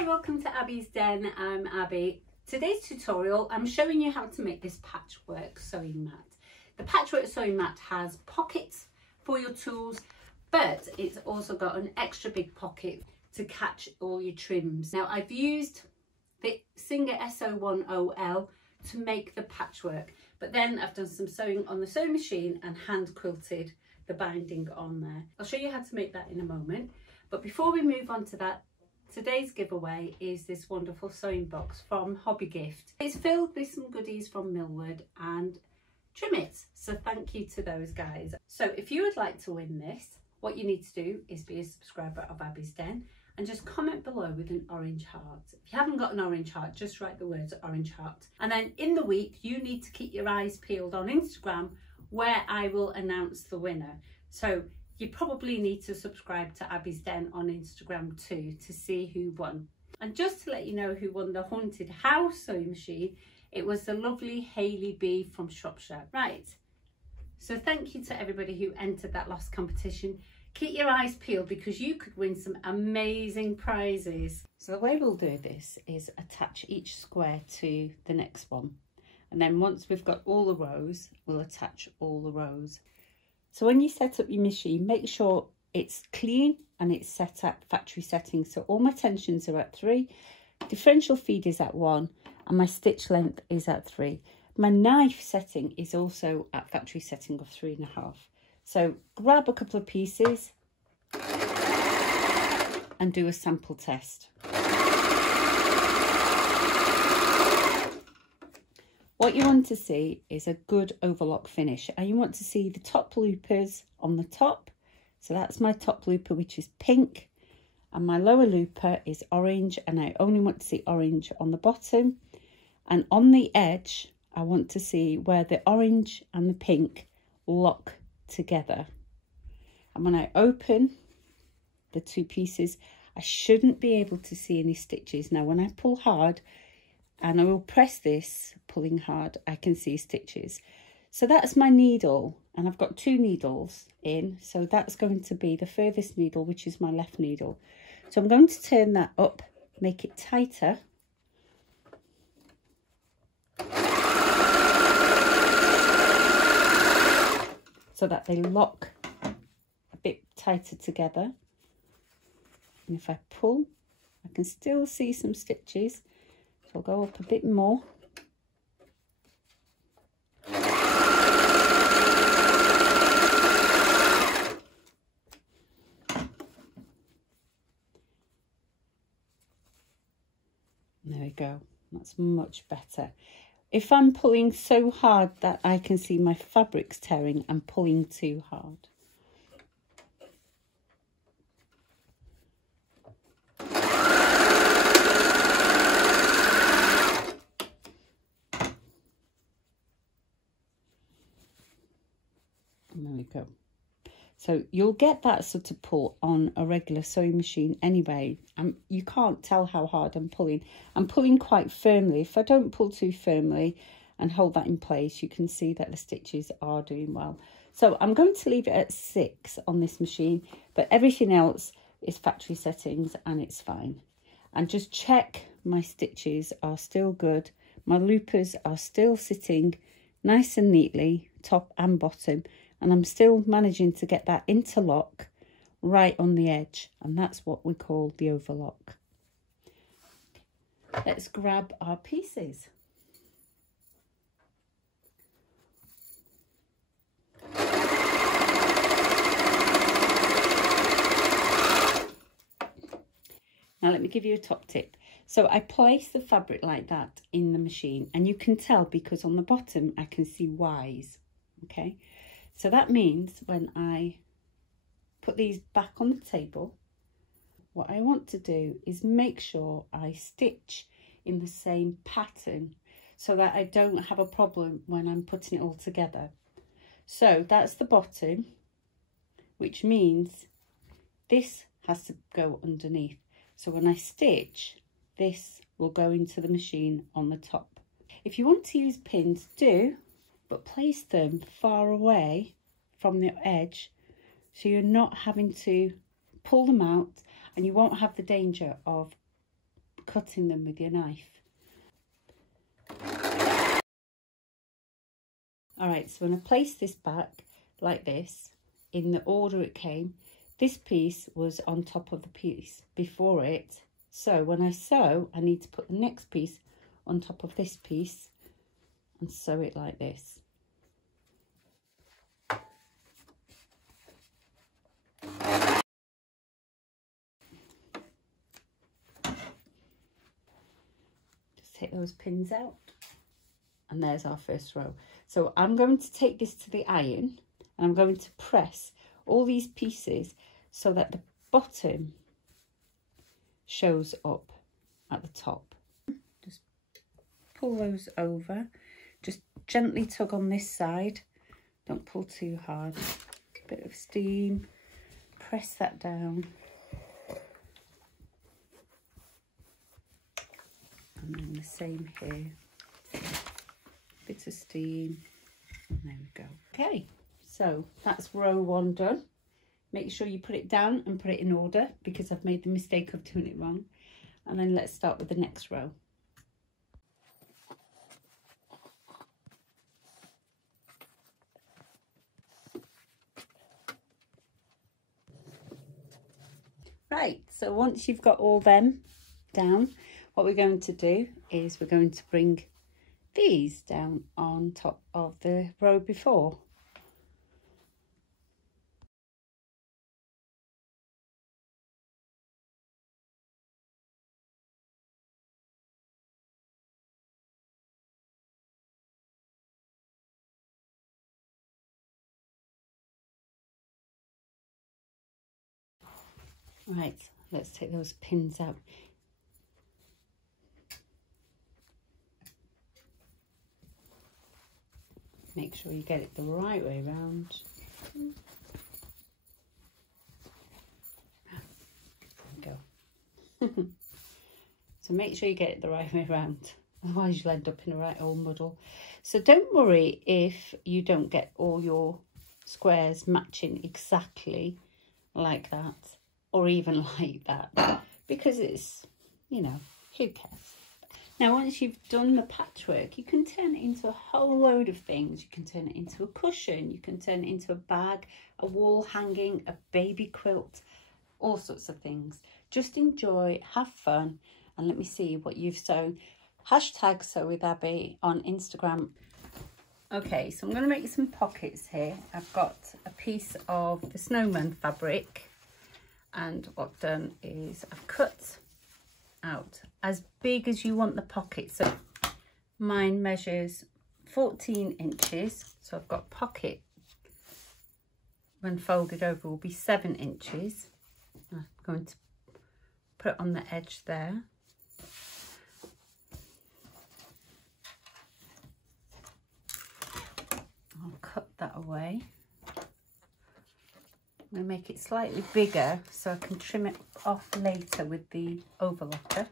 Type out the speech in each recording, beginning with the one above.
Hi, welcome to Abby's Den. I'm Abby. Today's tutorial, I'm showing you how to make this patchwork sewing mat. The patchwork sewing mat has pockets for your tools, but it's also got an extra big pocket to catch all your trims. Now I've used the Singer SO10L to make the patchwork, but then I've done some sewing on the sewing machine and hand quilted the binding on there. I'll show you how to make that in a moment, but before we move on to that, today's giveaway is this wonderful sewing box from Hobbygift. It's filled with some goodies from Milward and Trimits, so thank you to those guys. So if you would like to win this, what you need to do is be a subscriber of Abby's Den and just comment below with an orange heart. If you haven't got an orange heart, just write the words orange heart. And then in the week, you need to keep your eyes peeled on Instagram, where I will announce the winner. So you probably need to subscribe to Abby's Den on Instagram too to see who won. And just to let you know who won the Haunted House sewing machine, it was the lovely Hayley B from Shropshire. Right, so thank you to everybody who entered that last competition. Keep your eyes peeled because you could win some amazing prizes. So the way we'll do this is attach each square to the next one. And then once we've got all the rows, we'll attach all the rows. So when you set up your machine, make sure it's clean and it's set at factory settings. So all my tensions are at 3, differential feed is at 1, and my stitch length is at 3. My knife setting is also at factory setting of 3.5. So grab a couple of pieces and do a sample test. What you want to see is a good overlock finish, and you want to see the top loopers on the top. So that's my top looper, which is pink, and my lower looper is orange, and I only want to see orange on the bottom. And on the edge, I want to see where the orange and the pink lock together. And when I open the two pieces, I shouldn't be able to see any stitches. Now when I pull hard, and I will press this, pulling hard, I can see stitches. So that's my needle, and I've got 2 needles in, so that's going to be the furthest needle, which is my left needle. So I'm going to turn that up, make it tighter. So that they lock a bit tighter together. And if I pull, I can still see some stitches. So I'll go up a bit more. There we go. That's much better. If I'm pulling so hard that I can see my fabrics tearing, I'm pulling too hard. And there we go. So you'll get that sort of pull on a regular sewing machine anyway. You can't tell how hard I'm pulling. I'm pulling quite firmly. If I don't pull too firmly and hold that in place, you can see that the stitches are doing well. So I'm going to leave it at 6 on this machine, but everything else is factory settings and it's fine. And just check my stitches are still good. My loopers are still sitting nice and neatly, top and bottom. And I'm still managing to get that interlock right on the edge. And that's what we call the overlock. Let's grab our pieces. Now let me give you a top tip. So I place the fabric like that in the machine, and you can tell because on the bottom I can see Y's, okay? So that means when I put these back on the table, what I want to do is make sure I stitch in the same pattern so that I don't have a problem when I'm putting it all together. So that's the bottom, which means this has to go underneath. So when I stitch, this will go into the machine on the top. If you want to use pins, do, but place them far away from the edge so you're not having to pull them out, and you won't have the danger of cutting them with your knife. Alright, so when I place this back like this, in the order it came, this piece was on top of the piece before it. So when I sew, I need to put the next piece on top of this piece and sew it like this. Just take those pins out, and there's our first row. So I'm going to take this to the iron, and I'm going to press all these pieces so that the bottom shows up at the top. Just pull those over, just gently tug on this side, don't pull too hard. Bit of steam, press that down, and then the same here, bit of steam, and there we go. Okay, so that's row 1 done. Make sure you put it down and put it in order, because I've made the mistake of doing it wrong. And then let's start with the next row. Right, so once you've got all them down, what we're going to do is we're going to bring these down on top of the row before. Right, let's take those pins out. Make sure you get it the right way round. There we go. So make sure you get it the right way round, otherwise you'll end up in a right old muddle. So don't worry if you don't get all your squares matching exactly like that, or even like that, because it's, you know, who cares? Now, once you've done the patchwork, you can turn it into a whole load of things. You can turn it into a cushion, you can turn it into a bag, a wall hanging, a baby quilt, all sorts of things. Just enjoy, have fun, and let me see what you've sewn. Hashtag Sew with Abby on Instagram. Okay, so I'm going to make some pockets here. I've got a piece of the snowman fabric, and what I've done is I've cut out as big as you want the pocket. So mine measures 14 inches, so I've got pocket when folded over will be 7 inches. I'm going to put it on the edge there. I'll cut that away. I'm going to make it slightly bigger so I can trim it off later with the overlocker.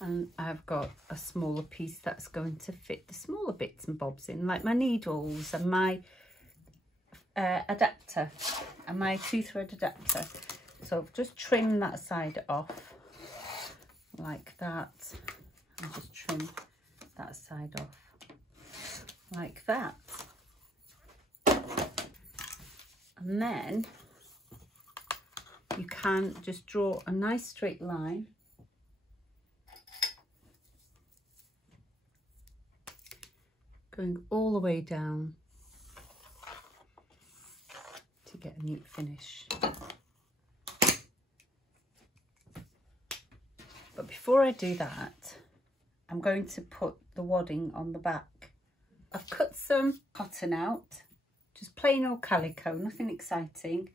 And I've got a smaller piece that's going to fit the smaller bits and bobs in, like my needles and my adapter and my 2-thread adapter. So I've just trimmed that side off like that, and just trim that side off like that. And then you can just draw a nice straight line going all the way down to get a neat finish. But before I do that, I'm going to put the wadding on the back. I've cut some cotton out, just plain old calico, nothing exciting.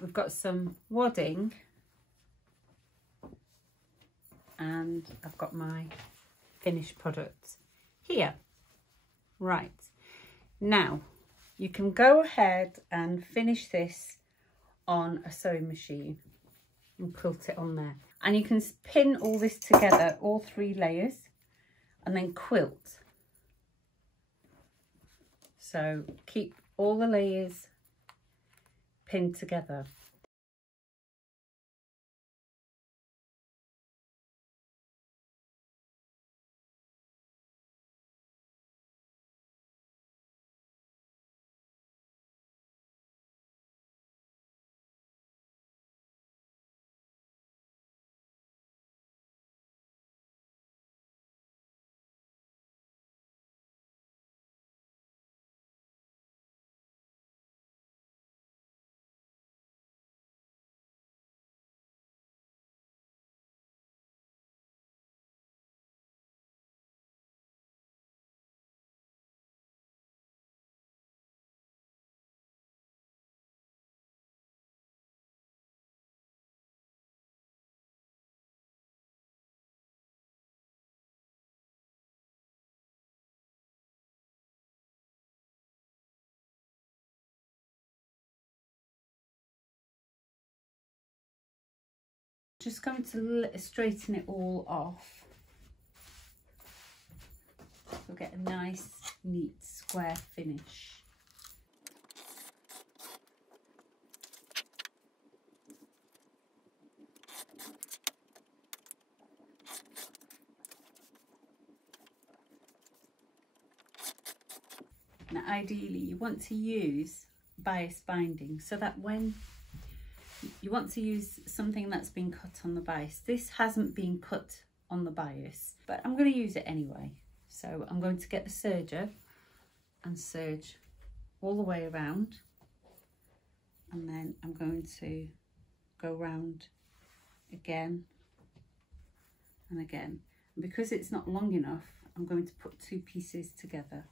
We've got some wadding, and I've got my finished product here. Right, now you can go ahead and finish this on a sewing machine and quilt it on there. And you can pin all this together, all 3 layers, and then quilt. So keep all the layers pinned together. just going to straighten it all off. We'll get a nice, neat, square finish. Now ideally you want to use bias binding, so that when you want to use something that's been cut on the bias. This hasn't been cut on the bias, but I'm going to use it anyway. So I'm going to get the serger and serge all the way around, and then I'm going to go round again and again. And because it's not long enough, I'm going to put two pieces together.